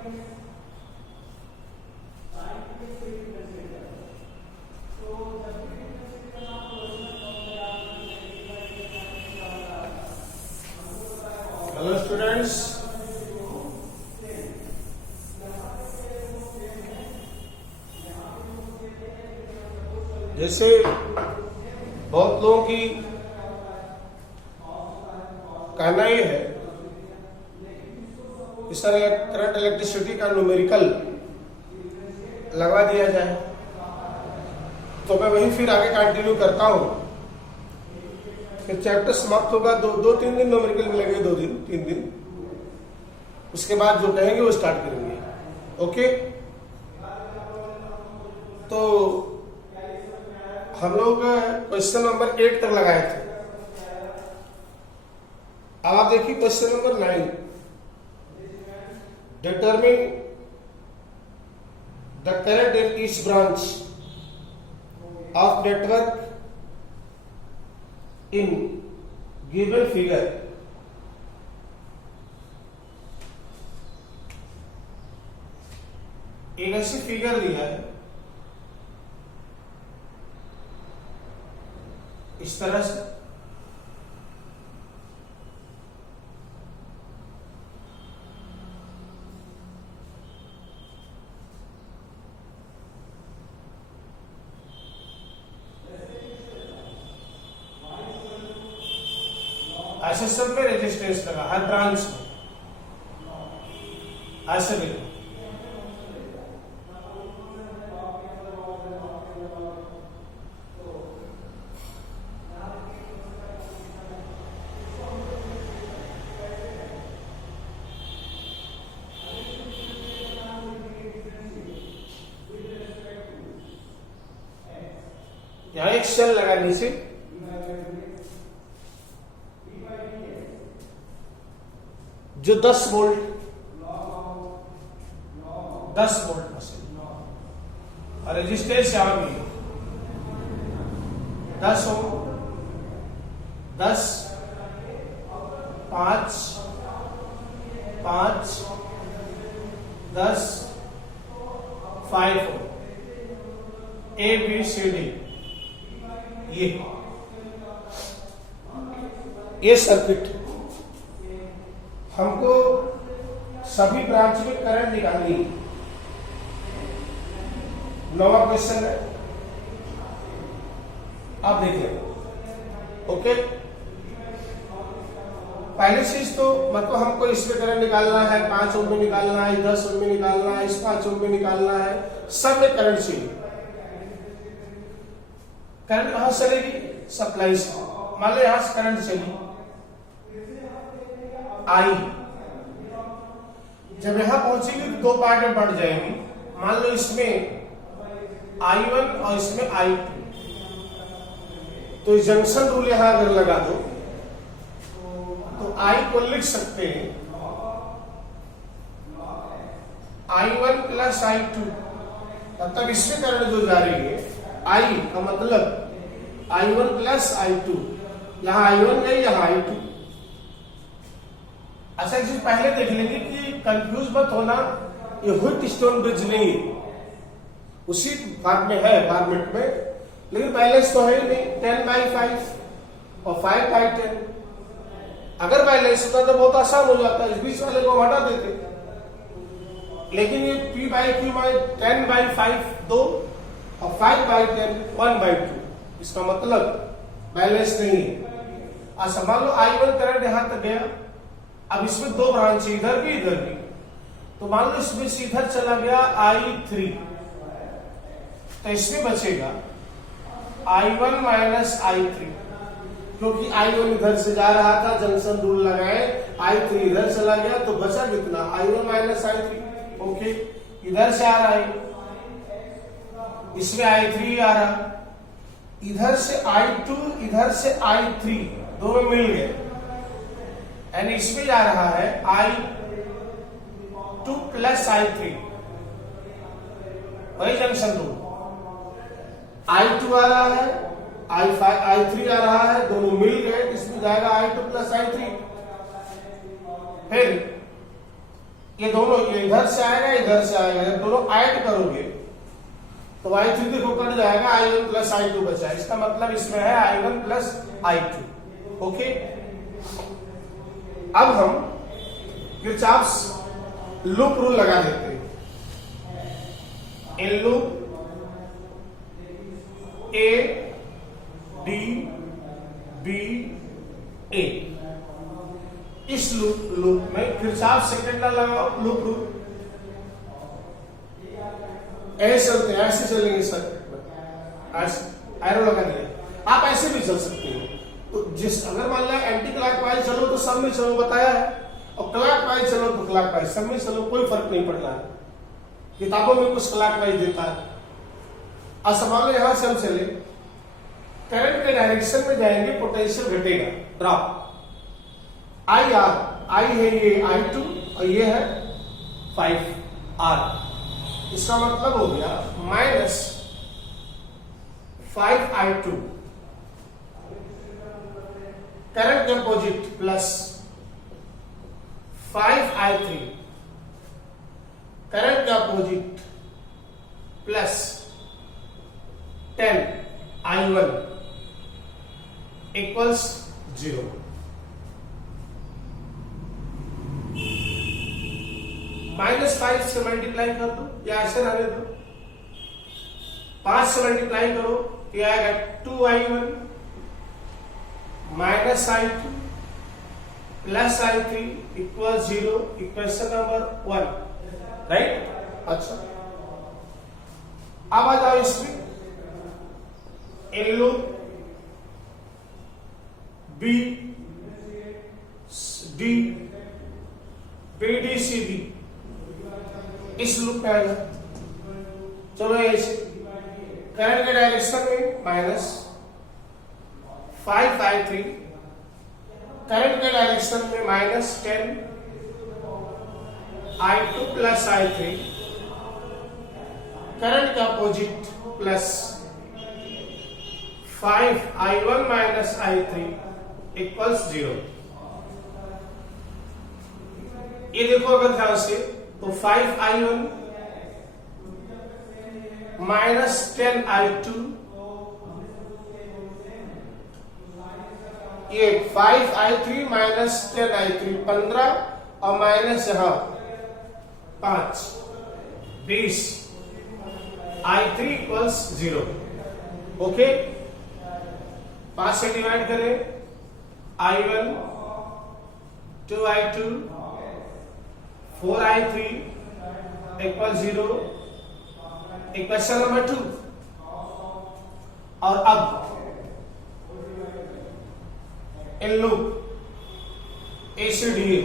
Hello students, जैसे बहुत लोगों की कहना ये है इस तरह करंट इलेक्ट्रिसिटी का न्यूमेरिकल लगवा दिया जाए, तो मैं वही फिर आगे कंटिन्यू करता हूँ। फिर चैप्टर समाप्त होगा, दो तीन दिन न्यूमेरिकल में लगेगा, 2 दिन 3 दिन। उसके बाद जो कहेंगे वो स्टार्ट करेंगे। ओके, तो हम लोग क्वेश्चन नंबर 8 तक लगाए थे। अब आप देखिए question number 9, determine the current in each branch of network in given figure. एक ऐसी फिगर दिया है इस तरह से, ऐसे सब में रेजिस्टेंस लगा हर ब्रांच में, ऐसे भी यहां एक सेल लगाने से जो 10 वोल्ट मशीन और रेजिस्टेंस यहां भी 10 ओम, 10, 5, 5, 10, 5 ओम, ABCD। ये सर्किट हमको सभी ब्रांच में करंट निकालनी है। 9वां क्वेश्चन है, आप देख लें। ओके, पहली चीज तो मतलब हमको इसमें करंट निकालना है, 5 ओम में निकालना है, 10 ओम में निकालना है, इस 5 ओम में निकालना है, सब में करंट चाहिए। करंट कहां से चलेगी? सप्लाई से। मान लो यहां से करंट चली आई, जब यहां पहुंचेगी तो 2 पार्ट में बढ़ जाएंगी। मान लो इसमें I1 और इसमें I2, तो जंक्शन रूल यहां अगर लगा दो तो I को लिख सकते हैं I1 प्लस I2, तब इसमें करंट जो जा रही है I का मतलब I1 प्लस I2, यहां I1 गई, यहां I2। अच्छा, चीज पहले देख लेंगे कि कंफ्यूज मत होना, ये व्हीटस्टोन ब्रिज नहीं है, उसी पार्ट में है फॉर्मेट में, लेकिन बैलेंस तो है ही नहीं। 10/5 और 5/10, अगर बैलेंस होता तो बहुत आसान हो जाता, इस बीच वाले को हटा देते, लेकिन ये P/Q में 10/5 2 और 5/10 1/2, इसका मतलब बैलेंस नहीं है। अच्छा, मान लो I1 करंट यहां तक गया, अब इसमें 2 ब्रांच है, इधर भी इधर भी, तो मान लो इसमें से इधर चला गया I3, तो इसमें बचेगा I1 माइनस I3, क्योंकि I1 इधर से जा रहा था, जंक्शन रूल लगाए, I3 इधर चला गया, तो बचा कितना? I1 minus I3। ओके, इधर से आ रहा है, इसमें I3 आ रहा, इधर से I2, इधर से I3, दोनों मिल गए, यानी इसमें जा रहा है I2 प्लस I3, वही जंक्शन रूल। I2 आ रहा है, I3 आ रहा है, दोनों मिल गए, इसमें जाएगा I2 प्लस I3। फिर ये दोनों, ये इधर से आएगा इधर से आएगा, जब दोनों ऐड करोगे तो y3 देखो कट जाएगा, i1 प्लस i2 बचा। इसका मतलब इसमें है i1 प्लस i2। ओके, अब हम किरचॉफ्स लूप रूल लगा देते हैं। In loop A D B A, इस लूप में किरचॉफ सेकंड लॉ लगाओ, लूप रूल। ऐसे चलते हैं, ऐसे चलेंगे सर, ऐसे एरो लगा दिया। आप ऐसे भी चल सकते हो। तो जिस अगर मान लिया एंटी क्लॉकवाइज चलो तो सब में चलो बताया है, और क्लॉकवाइज चलो तो क्लॉकवाइज, सब में चलो, कोई फर्क नहीं पड़ रहा है। किताबों में कुछ क्लॉकवाइज देता है। अब सवाल यहां से हम चले, करंट के डायरेक्शन में जाएंगे, पोटेंशियल घटेगा, ड्रॉप। आई आर, आई है ये I2 और ये है 5R। इसका मतलब हो गया माइनस 5I2 करंट के अपोजिट प्लस 5I3 करंट के अपोजिट प्लस 10I1 इक्वल्स 0। -5 से मल्टीप्लाई कर दो या ऐसे रहने दो, 5 से मल्टीप्लाई करो, ये आएगा 2I1 minus I2 plus I3 equal 0। Equation number 1, right. अच्छा, अब आ जाओ इसमें, in loop B D BDCD, इस लूप में आएगा। चलो ऐसे, करंट के डायरेक्शन में माइनस 5I3, करंट के डायरेक्शन में minus 10I2 plus I3, current का opposite plus 5I1 minus I3 equals 0। ये देखो अगर ध्यान से, तो 5I1 माइनस 10I2, ये 5I3 माइनस 10I3 15, और माइनस यहां 5 20, I3 इक्वल्स 0। ओके, 5 से डिवाइड करें, I1 2I2 4I3 equal 0। Equation number 2। और अब इन लूप ACDA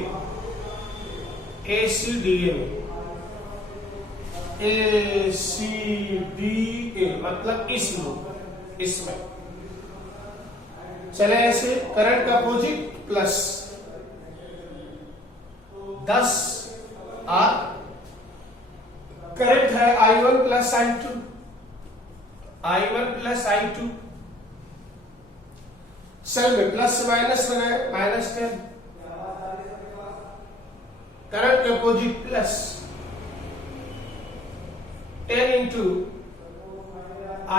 मतलब इस लूप, इसमें चले ऐसे, करंट का अपोजिट प्लस 10R, करंट है I1 plus I2, I1 plus I2, cell में प्लस से माइनस लगाए, माइनस 10, करंट के opposite plus 10 into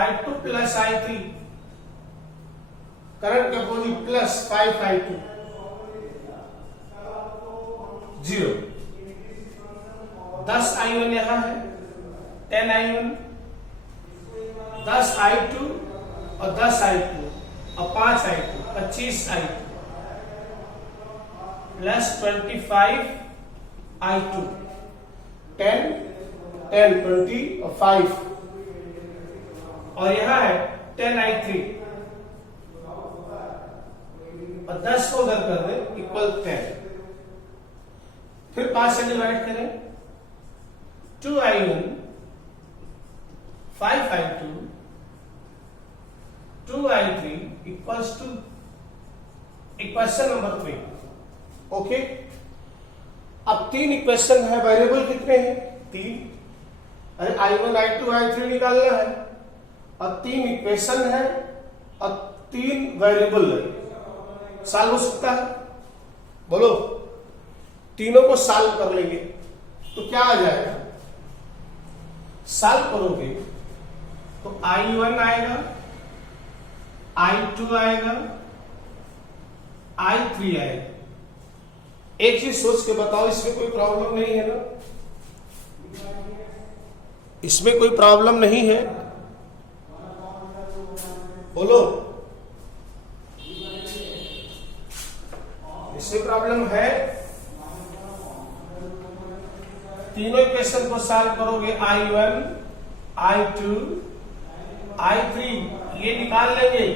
I2 plus I3, current के अपोजिट प्लस 5I2 0। 10I1 यहां है, 10I1, 10I2 और 10I2 और 5I2, 25I2 प्लस 25I2, 10 10 20 और 5, और यहां है 10I3 और 10 को उधर कर दें इक्वल 10। फिर 5 से डिवाइड करें, 2I1 5I2 2I3 equals to equation number 3। Okay, अब 3 इक्वेशन है, वेरिएबल कितने हैं? 3। अरे I1 I2 I3 निकालना है, और 3 इक्वेशन है और 3 वेरिएबल है। सॉल्व हो सकता है? बोलो, तीनों को सॉल्व कर लेंगे। तो क्या आ जाएगा, सॉल्व करोगे तो I1 आएगा, I2 आएगा, I3 आएगा। एक चीज सोच के बताओ, इसमें कोई प्रॉब्लम नहीं है ना? इसमें कोई प्रॉब्लम नहीं है? बोलो, इसमें प्रॉब्लम है? तीनों इक्वेशन को सॉल्व करोगे, I1, I2, I3 ये निकाल लेंगे,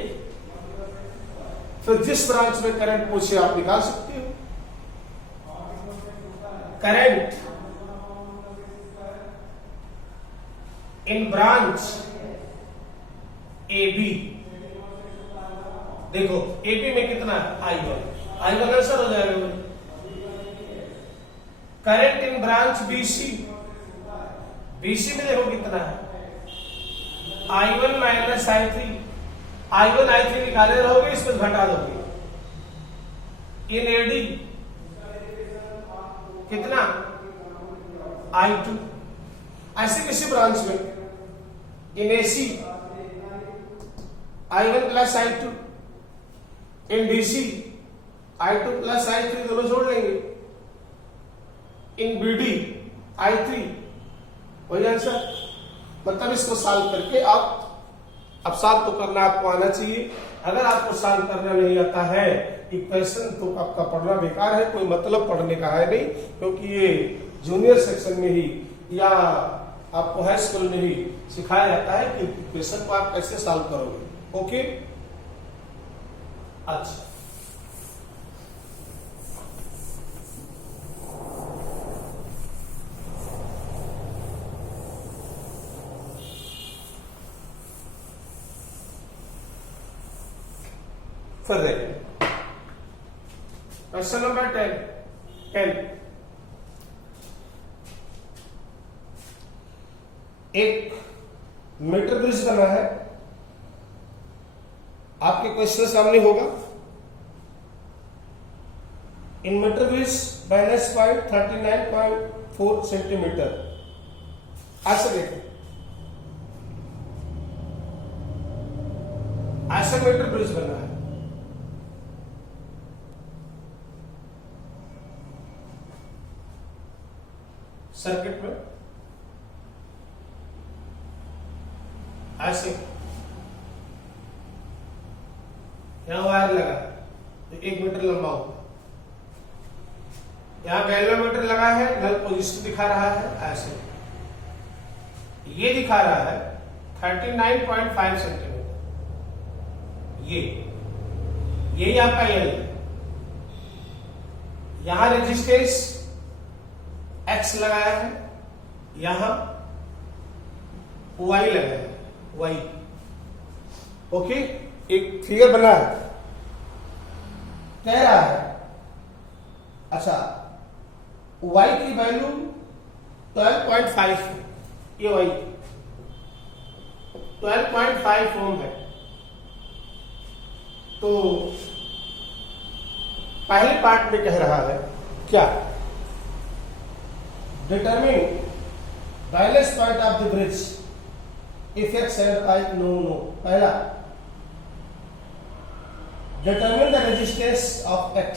फिर जिस ब्रांच में करंट पूछे आप निकाल सकते हो। करंट इन ब्रांच AB, देखो AB में कितना है, I1 आंसर हो जाएगा। करंट इन ब्रांच BC में देखो कितना है, I1 minus I3, I1 I3 निकाले रहोगे, इसमें घटा दोगे। इन AD कितना, I2। ऐसे किसी ब्रांच में इन AC I1 प्लस I2, इन DC I2 प्लस I3 दोनों जोड़ लेंगे, इन BD I3, वही आंसर। मतलब इसको सॉल्व करके आप अब सॉल्व तो करना आपको आना चाहिए। अगर आपको सॉल्व करना नहीं आता है इक्वेशन तो आपका पढ़ना बेकार है, कोई मतलब पढ़ने का है नहीं, क्योंकि ये जूनियर सेक्शन में ही या आपको हाई स्कूल में ही सिखाया जाता है कि इक्वेशन को आप कैसे सॉल्व करोगे। ओके, अच्छा फिर देखिए क्वेश्चन नंबर 10। एक मीटर ब्रिज बना है, आपके क्वेश्चन सामने होगा। In metre bridge minus point 39.4 centimetre, ऐसे देखो, ऐसा मीटर ब्रिज बना है। सर्किट में ऐसे यहां वायर लगा तो 1 मीटर लंबा होगा, यहां गैल्वेनोमीटर लगा है, नल पोजिशन दिखा रहा है, ऐसे ये दिखा रहा है 39.5 सेंटीमीटर, यही आपका एल है। यहां रेजिस्टेंस X लगाया है, यहां Y लगाया है, Y। ओके, एक फिगर बना है, कह रहा है अच्छा Y की वैल्यू 12.5 है, ये Y 12.5 ओम है। तो पहले पार्ट में कह रहा है क्या, determine balance point of the bridge if X and I no पहला determine the resistance of X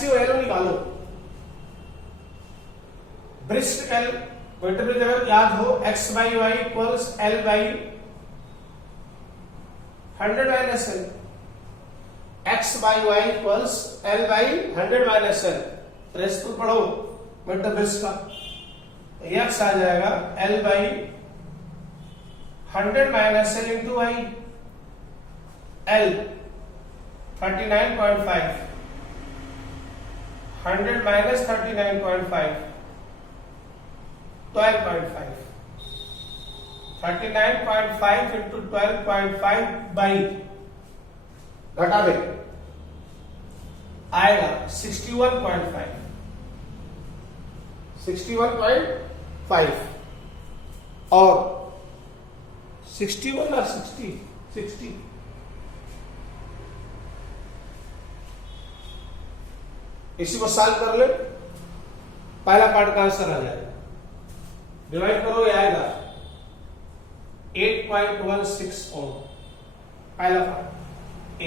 की वैल्यू निकालो। ब्रिज मीटर ब्रिज अगर याद हो X by Y equals L by 100 minus L, X by Y equals L by 100 minus L। Principle पढ़ो meter bridge का, X आ जाएगा L by 100 minus L into Y, L 39.5, 100 minus 39.5 12.5, 39.5 into 12.5 by घटा दे आएगा 61.5, 61.5 और 61 और 60 इसी को सॉल्व कर ले, पहला पार्ट का आंसर आ जाएगा। डिवाइड करो, ये आएगा 8.16 ओम, पहला पार्ट ए।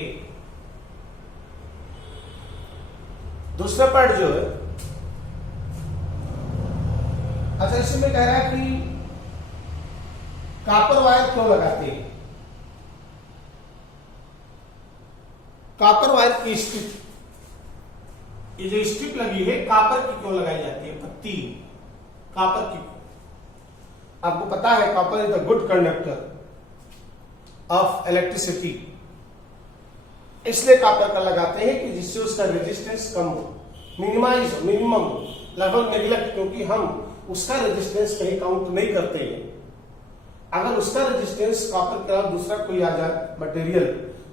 दूसरा पार्ट जो है, अच्छा इसमें कह रहा है कि कॉपर वायर क्यों लगाते हैं, कॉपर वायर की स्ट्रिप, ये जो स्ट्रिप लगी है कॉपर की क्यों लगाई जाती है, पत्ती कॉपर की। आपको पता है copper is the good conductor of electricity, इसलिए कॉपर का लगाते हैं कि जिससे उसका रेजिस्टेंस कम हो, मिनिमाइज हो, मिनिमम हो, लगभग नेग्लेक्ट, क्योंकि हम उसका रेजिस्टेंस कहीं काउंट नहीं करते हैं। अगर उसका रेजिस्टेंस कॉपर के अलावा दूसरा कोई आ जाए मटेरियल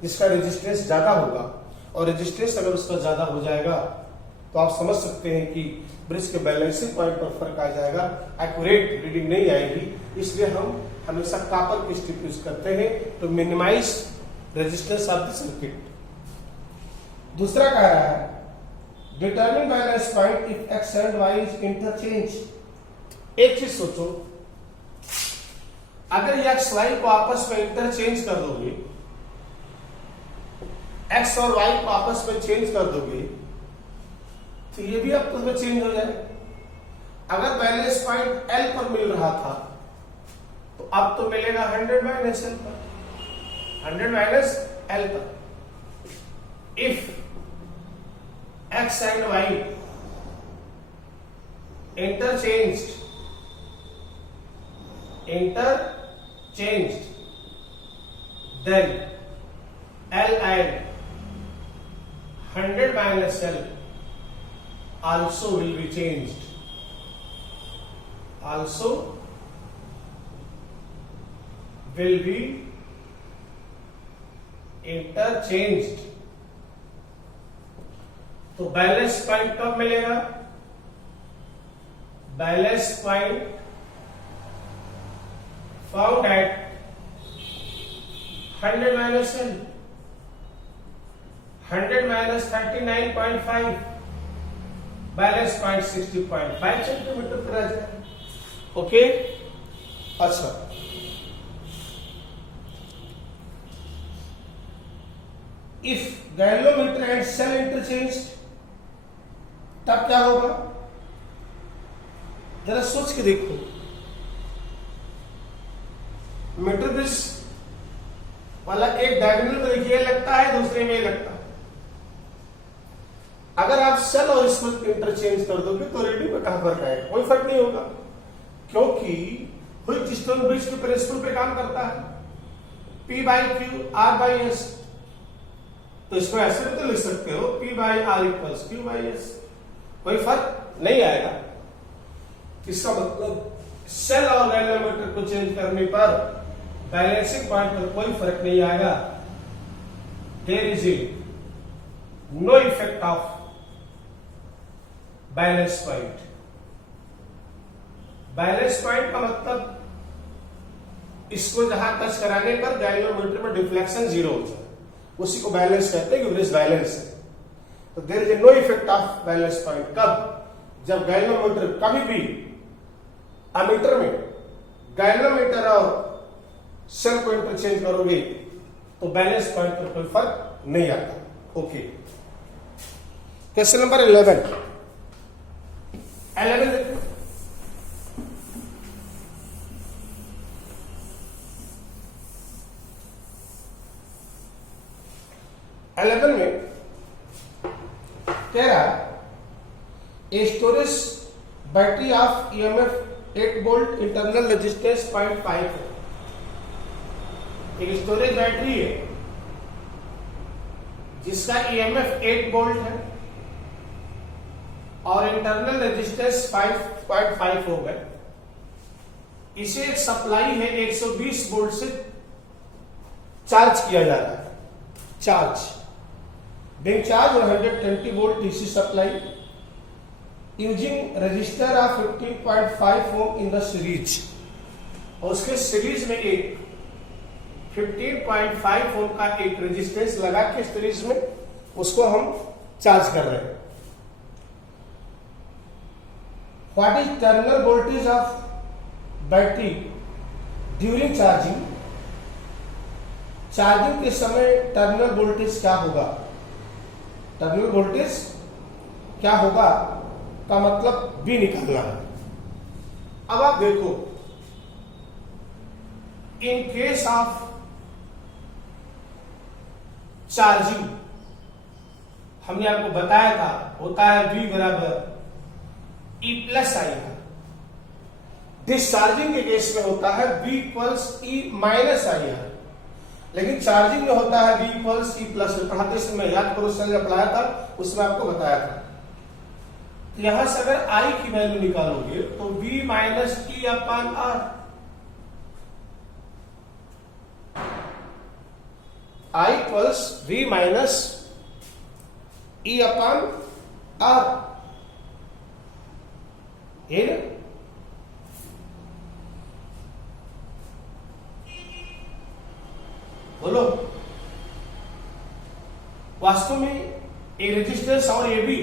जिसका रेजिस्टेंस ज्यादा होगा, और रेजिस्टेंस अगर उसका ज्यादा हो जाएगा तो आप समझ सकते हैं कि ब्रिज के बैलेंसिंग पॉइंट पर फर्क आ जाएगा, एक्यूरेट रीडिंग नहीं आएगी। इसलिए हम हमेशा कॉपर की स्ट्रिप यूज करते हैं to minimize resistance of the circuit. दूसरा कह रहा है determine balance point if X and Y is interchange. एक चीज सोचो, अगर एक्स वाई को आपस में इंटरचेंज कर दोगे, एक्स और वाई को आपस में चेंज कर दोगे, तो ये भी आपस में चेंज हो जाए। अगर बैलेंस पॉइंट एल पर मिल रहा था तो अब तो मिलेगा 100 माइनस एल पर, 100 माइनस एल पर। If X and Y interchanged, then L and 100 minus L also will be changed. Also will be interchanged. तो बैलेंस पॉइंट कब मिलेगा? Balance point found at 100 minus L, 100 minus 39.5, balance point 60.5 centimetre पर आ जाए। Okay, अच्छा if galvanometer and cell interchange, तब क्या होगा? जरा सोच के देखो, मीटर ब्रिज वाला एक डायगोनल में देखिए लगता है, दूसरे में लगता है। अगर आप सेल और इसको इंटरचेंज कर दोगे तो रीडिंग में कहां फर्क आएगा? कोई फर्क नहीं होगा, क्योंकि व्हीटस्टोन ब्रिज के प्रिंसिपल पे काम करता है, P by Q R by S। तो इसको ऐसे भी तो लिख सकते हो P by R equals Q by S, कोई फर्क नहीं आएगा। इसका मतलब सेल और गैल्वेनोमीटर को चेंज करने पर बैलेंसिंग पॉइंट पर कोई फर्क नहीं आएगा। There is no effect of balance point. Balance point का मतलब इसको जहां टच कराने पर गैल्वेनोमीटर में डिफ्लेक्शन जीरो हो जाए, उसी को बैलेंस कहते हैं कि ब्रिज बैलेंस है। तो there is no effect of balance point कब? जब गैल्वेनोमीटर कभी भी अमीटर में गैल्वेनोमीटर और सेल को इंटरचेंज करोगे तो बैलेंस पॉइंट पर कोई फर्क नहीं आता। ओके, क्वेश्चन नंबर 11 देखो। 11 में कह रहा a storage battery of EMF 8 volt internal resistance 0.5 है। एक स्टोरेज बैटरी है जिसका EMF 8 वोल्ट है और इंटरनल रेजिस्टेंस 5.5 हो गए। इसे एक सप्लाई है 120 वोल्ट से चार्ज किया जा रहा है। Charge being charged on 120 volt DC supply using resistor of 15.5 ohm in the series। और उसके सीरीज में एक 15.5 ओम का एक रेजिस्टेंस लगा के सीरीज में उसको हम चार्ज कर रहे हैं। What is terminal voltage of battery during charging, charging के समय टर्मिनल वोल्टेज क्या होगा, टर्मिनल वोल्टेज क्या होगा का मतलब भी निकालना है। अब आप देखो, इन केस ऑफ चार्जिंग हमने आपको बताया था होता है V बराबर E plus I R. Discharging के केस में होता है V equals E minus I R, लेकिन चार्जिंग में होता है V इक्वल्स E प्लस। पढ़ाते समय याद करो, सर जब पढ़ाया था उसमें आपको बताया था। यहां से अगर I की वैल्यू निकालोगे तो V minus E upon R, I equals V minus E upon R, ये ना? बोलो, वास्तव में एक रेजिस्टेंस और ये भी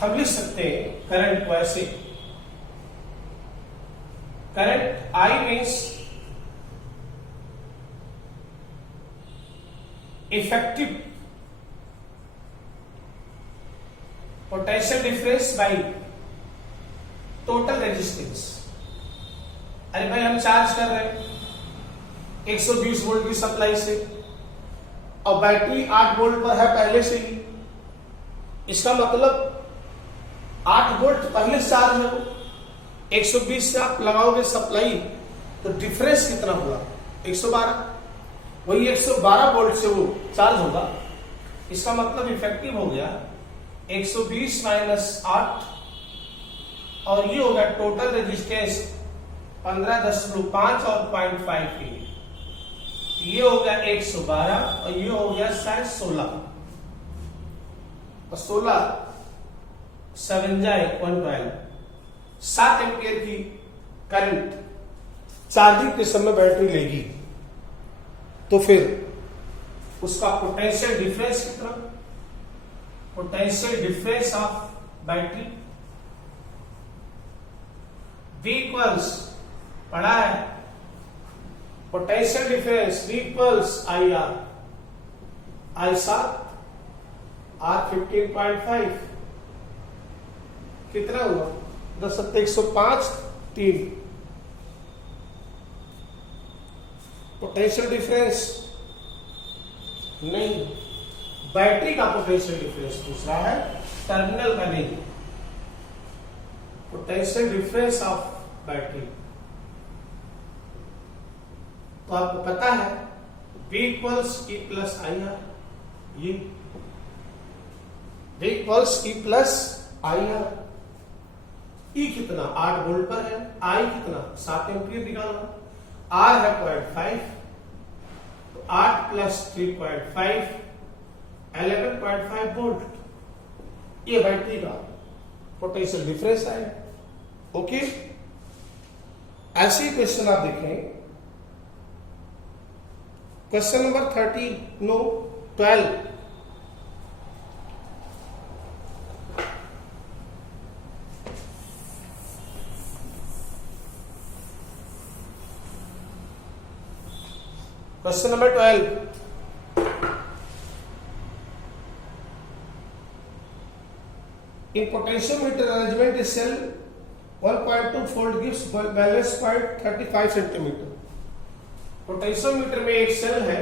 हम लिख सकते हैं करंट को ऐसे, current I means effective potential difference by total resistance. अरे भाई हम चार्ज कर रहे हैं 120 वोल्ट की सप्लाई से और बैटरी 8 वोल्ट पर है पहले से ही, इसका मतलब 8 वोल्ट पहले से चार्ज है, 120 से आप लगाओगे सप्लाई तो डिफरेंस कितना होगा 112, वही 112 वोल्ट से वो चार्ज होगा। इसका मतलब इफेक्टिव हो गया 120 माइनस 8 और ये होगा टोटल रेजिस्टेंस 15.5 और 0.5 के, ये हो गया 112 और ये हो गया शायद 16 और 16 7 जाए 112, 7 एम्पियर की करंट चार्जिंग के समय बैटरी लेगी। तो फिर उसका पोटेंशियल डिफरेंस कितना, potential difference of battery V equals पढ़ा है, potential difference V equals I R, I 7 R 15.5 कितना हुआ 10 7 105 3, पोटेंशियल डिफरेंस नहीं, बैटरी का पोटेंशियल डिफरेंस दूसरा है, टर्मिनल का नहीं, पोटेंशियल डिफरेंस ऑफ बैटरी। तो आपको पता है V equals E plus I R, ये V equals E plus I R. E कितना 8 वोल्ट पर है, I कितना 7 एम्पियर निकालना, R है 0.5 तो 8 प्लस 3.5 11.5 वोल्ट, ये बैटरी का पोटेंशियल डिफरेंस है। ओके, ऐसे क्वेश्चन आप देखें, question number 12 question number 12 in potentiometer arrangement a cell 1.2 volt gives balance point 35 centimetre. Potentiometer में एक सेल है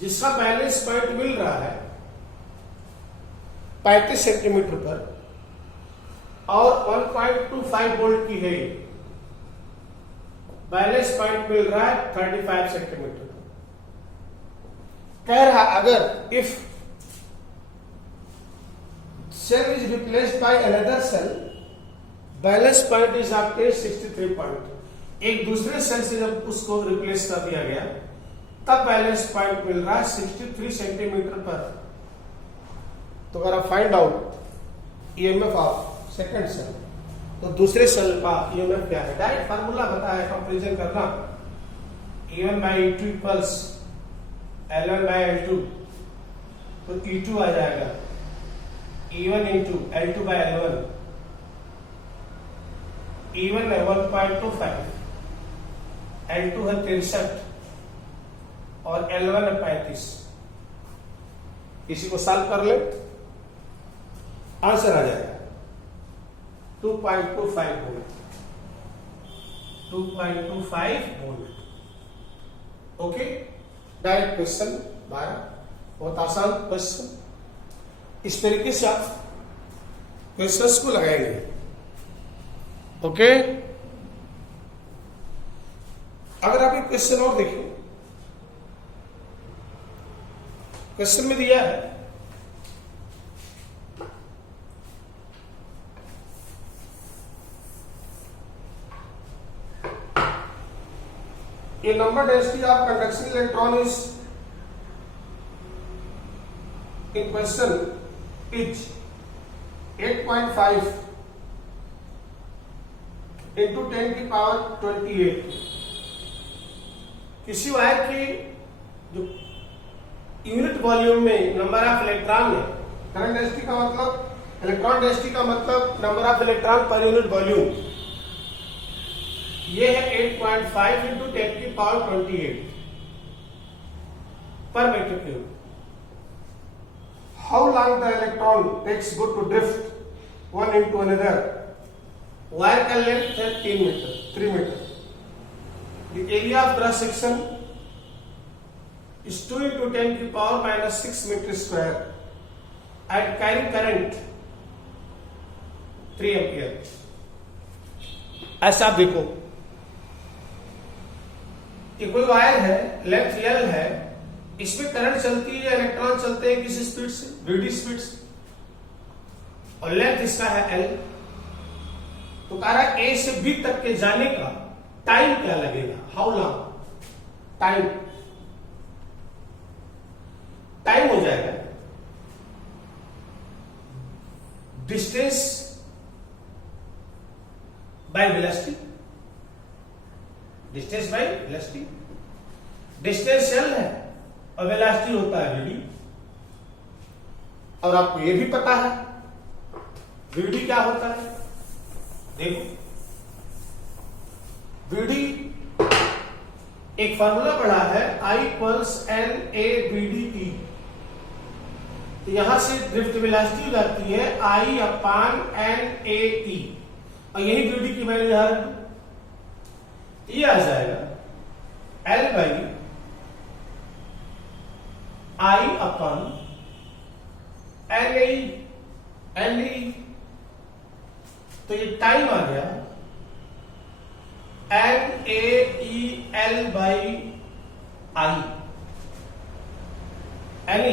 जिसका बैलेंस पॉइंट मिल रहा है 35 सेंटीमीटर पर और 1.25 वोल्ट की है, बैलेंस पॉइंट मिल रहा है 35 सेंटीमीटर। कह रहा अगर if cell is replaced by another cell, balance point is obtained 63 point। एक दूसरे सेल से जब उसको रिप्लेस कर दिया गया तब बैलेंस पॉइंट मिल रहा है 63 सेंटीमीटर पर। तो अगर आप find out EMF of second cell, तो दूसरे सेल का ईएमएफ क्या है, डायरेक्ट फार्मूला बताया, कंपैरिजन करना, E1 by E2 equals L1 by L2, तो E2 आ जाएगा E1 into L2 by L1, E1 है 1.25, L2 है 63 और L1 है 35। इसी को सॉल्व कर ले, आंसर आ जाएगा 2.25 volt, 2.25 volt. Okay, direct question 12, बहुत आसान क्वेश्चन। इस तरीके से आप क्वेश्चंस को लगाएंगे। ओके, अगर आप एक क्वेश्चन और देखें, क्वेश्चन में दिया है a number density of conduction electron is in question is 8.5 into 10 की पावर 28। किसी वायर की जो यूनिट वॉल्यूम में नंबर ऑफ इलेक्ट्रॉन है, करंट डेंसिटी का मतलब, इलेक्ट्रॉन डेंसिटी का मतलब नंबर ऑफ इलेक्ट्रॉन पर यूनिट वॉल्यूम, ये है 8.5 इंटू 10 की पावर 28 पर metre cube. How long the electron takes go to drift one into another. Wire का लेंथ है 3 metre. The area of cross section is 2 into 10 की पावर -6 metre square and carry current 3 ampere. ऐसा आप देखो, ये कोई वायर है, लेंथ L है, इसमें करंट चलती है, इलेक्ट्रॉन चलते हैं किस स्पीड से, vd स्पीड से, और लेंथ इसका है L। तो कह रहा है A से B तक के जाने का टाइम क्या लगेगा, हाउ लॉन्ग, टाइम हो जाएगा distance by velocity, distance L है और वेलोसिटी होता है vd। और आपको ये भी पता है vd क्या होता है, देखो vd एक फार्मूला पढ़ा है I = NAVDE। तो यहां से ड्रिफ्ट वेलोसिटी हो जाती है I/NAE, और यही vd की वैल्यू यहां रख दो, ये आ जाएगा L/I/NAE। तो ये टाइम आ गया NAEL/I। यानी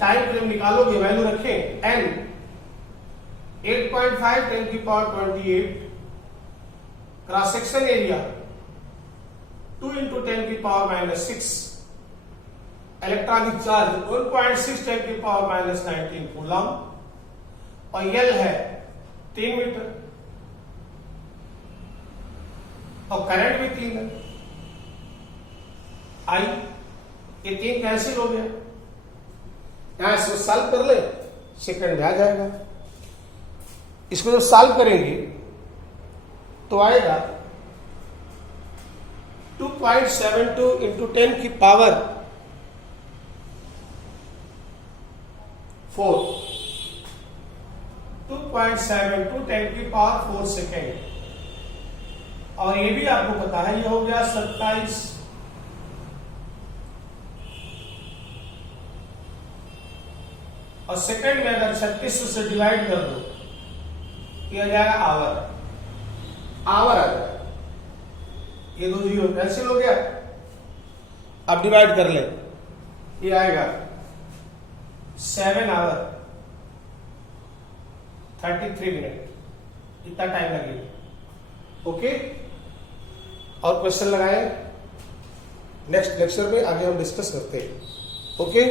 टाइम फ्रेम निकालोगे, वैल्यू रखें n 8.5 10 की power 28, cross section area 2 into 10 की पावर -6, इलेक्ट्रॉनिक चार्ज 1.6 10 की पावर -19 कूलम, और L है 3 मीटर और करंट भी 3 है। I ये 3 कैंसिल हो गया, यहां से सॉल्व कर ले, सेकंड में आ जाएगा। इसको जब सॉल्व करेंगे तो आएगा 2.72 इंटू 10 की पावर 4, 2.72 10 की पावर 4 सेकेंड। और ये भी आपको पता है, ये हो गया 27, और सेकंड में अगर 36 से डिवाइड कर दो किया जाएगा आवर आ जाएगा। ये 2 जीरो कैंसिल हो गया, अब डिवाइड कर ले, ये आएगा 7 आवर 33 मिनट, इतना टाइम लगेगा। ओके, और क्वेश्चन लगाए नेक्स्ट लेक्चर में, आगे हम डिस्कस करते हैं। ओके।